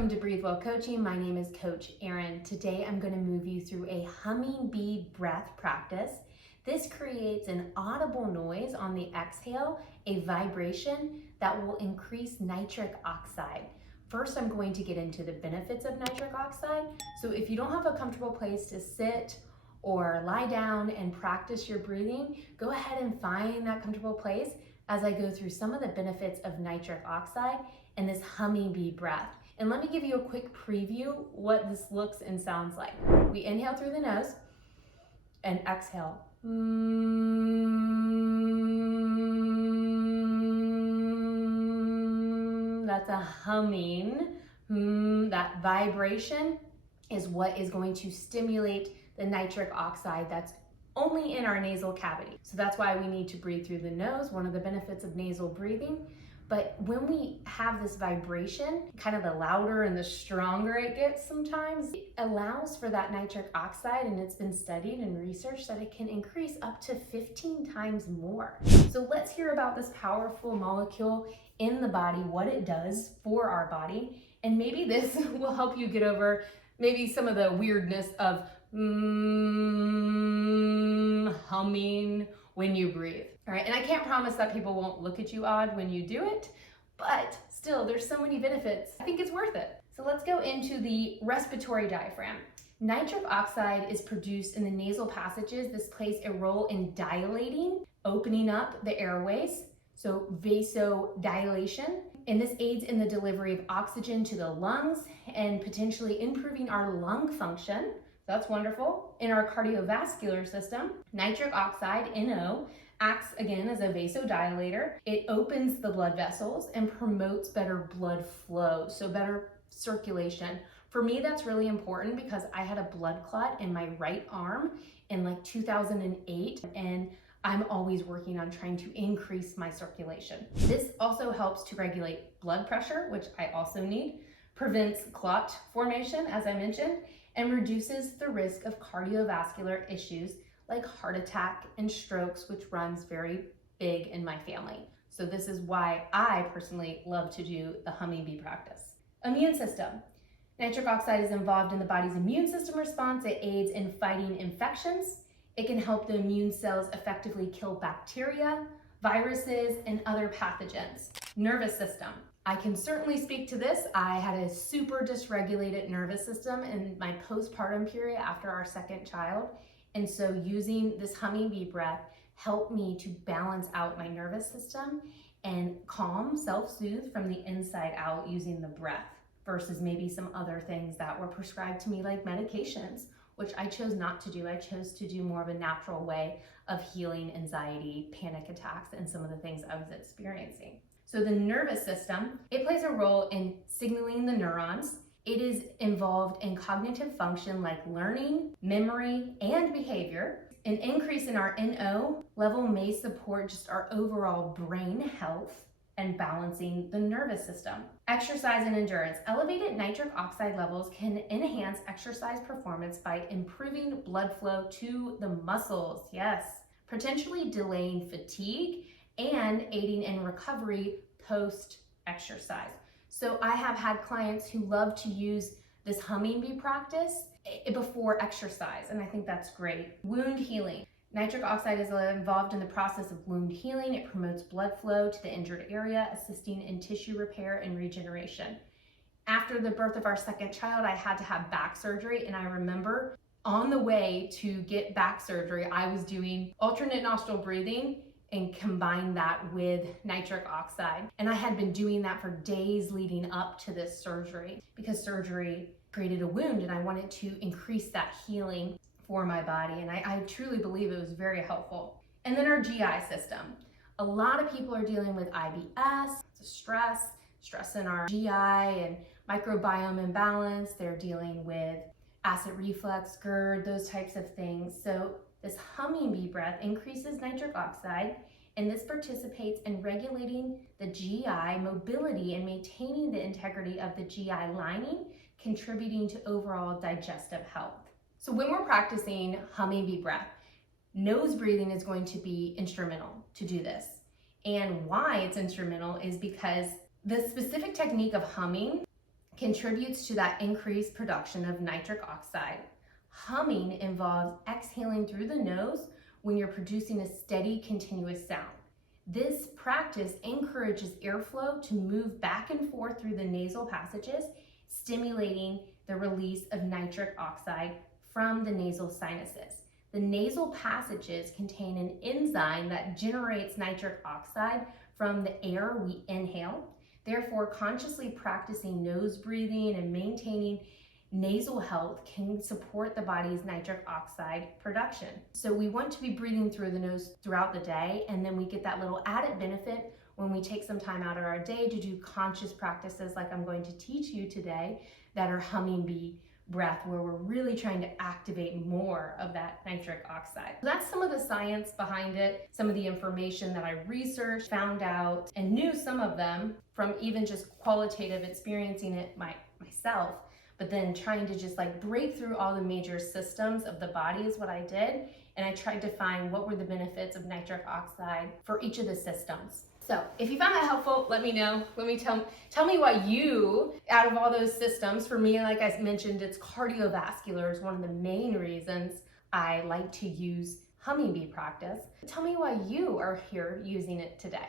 Welcome to Breathe Well Coaching. My name is Coach Erin. Today I'm going to move you through a humming bee breath practice. This creates an audible noise on the exhale, a vibration that will increase nitric oxide. First, I'm going to get into the benefits of nitric oxide. So if you don't have a comfortable place to sit or lie down and practice your breathing, go ahead and find that comfortable place as I go through some of the benefits of nitric oxide and this humming bee breath. And let me give you a quick preview what this looks and sounds like. We inhale through the nose and exhale. That's a humming. That vibration is what is going to stimulate the nitric oxide that's only in our nasal cavity. So that's why we need to breathe through the nose, one of the benefits of nasal breathing. But when we have this vibration, kind of the louder and the stronger it gets sometimes, it allows for that nitric oxide, and it's been studied and researched that it can increase up to 15 times more. So let's hear about this powerful molecule in the body, what it does for our body, and maybe this will help you get over maybe some of the weirdness of humming when you breathe. All right, and I can't promise that people won't look at you odd when you do it, but still, there's so many benefits. I think it's worth it. So let's go into the respiratory diaphragm. Nitric oxide is produced in the nasal passages. This plays a role in dilating, opening up the airways, so vasodilation, and this aids in the delivery of oxygen to the lungs and potentially improving our lung function. That's wonderful. In our cardiovascular system, nitric oxide, NO, acts again as a vasodilator. It opens the blood vessels and promotes better blood flow, so better circulation. For me, that's really important because I had a blood clot in my right arm in like 2008, and I'm always working on trying to increase my circulation. This also helps to regulate blood pressure, which I also need, prevents clot formation, as I mentioned, and reduces the risk of cardiovascular issues like heart attack and strokes, which runs very big in my family. So this is why I personally love to do the humming bee practice. Immune system. Nitric oxide is involved in the body's immune system response. It aids in fighting infections. It can help the immune cells effectively kill bacteria, viruses, and other pathogens. Nervous system. I can certainly speak to this. I had a super dysregulated nervous system in my postpartum period after our second child. And so using this humming bee breath helped me to balance out my nervous system and calm, self-soothe from the inside out using the breath versus maybe some other things that were prescribed to me like medications, which I chose not to do. I chose to do more of a natural way of healing anxiety, panic attacks, and some of the things I was experiencing. So the nervous system, it plays a role in signaling the neurons. It is involved in cognitive function like learning, memory, and behavior. An increase in our NO level may support just our overall brain health and balancing the nervous system. Exercise and endurance. Elevated nitric oxide levels can enhance exercise performance by improving blood flow to the muscles, yes, potentially delaying fatigue and aiding in recovery post-exercise. So I have had clients who love to use this humming bee practice before exercise, and I think that's great. Wound healing. Nitric oxide is involved in the process of wound healing. It promotes blood flow to the injured area, assisting in tissue repair and regeneration. After the birth of our second child, I had to have back surgery, and I remember on the way to get back surgery, I was doing alternate nostril breathing and combine that with nitric oxide. And I had been doing that for days leading up to this surgery because surgery created a wound and I wanted to increase that healing for my body. And I truly believe it was very helpful. And then our GI system. A lot of people are dealing with IBS, stress in our GI and microbiome imbalance. They're dealing with acid reflux, GERD, those types of things. So this humming bee breath increases nitric oxide, and this participates in regulating the GI mobility and maintaining the integrity of the GI lining, contributing to overall digestive health. So when we're practicing humming bee breath, nose breathing is going to be instrumental to do this. And why it's instrumental is because the specific technique of humming contributes to that increased production of nitric oxide. Humming involves exhaling through the nose when you're producing a steady, continuous sound. This practice encourages airflow to move back and forth through the nasal passages, stimulating the release of nitric oxide from the nasal sinuses. The nasal passages contain an enzyme that generates nitric oxide from the air we inhale. Therefore, consciously practicing nose breathing and maintaining nasal health can support the body's nitric oxide production. So we want to be breathing through the nose throughout the day, and then we get that little added benefit when we take some time out of our day to do conscious practices like I'm going to teach you today that are humming bee breath, where we're really trying to activate more of that nitric oxide. So that's some of the science behind it, some of the information that I researched, found out, and knew some of them from even just qualitative experiencing it myself, but then trying to just like break through all the major systems of the body is what I did. And I tried to find what were the benefits of nitric oxide for each of the systems. So if you found that helpful, let me know. Tell me why you, out of all those systems, for me, like I mentioned, it's cardiovascular is one of the main reasons I like to use humming bee practice. Tell me why you are here using it today.